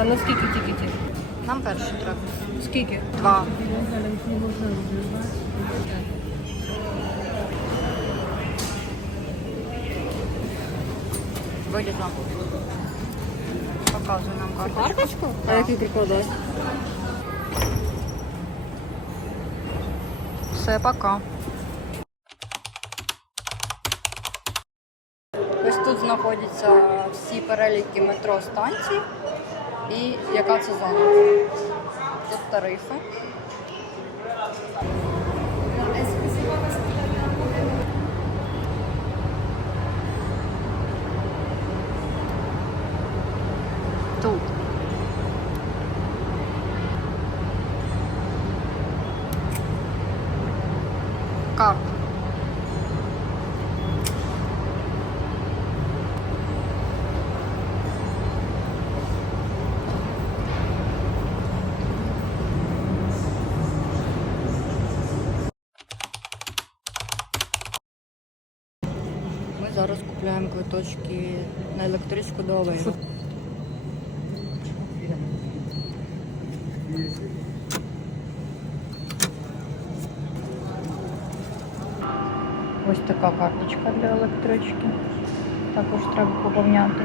А на скільки тікетів? Нам перший треба. Скільки? Два. Вилізла. Показуй нам карточку. Карточку? А який прикладати? Все, пока. Ось тут знаходяться всі переліки метро станцій і яка це зона. Тут тарифи. Тут. Зараз купуємо квиточки на електричку до Олега. Ось така карточка для електрички. Також треба поповняти.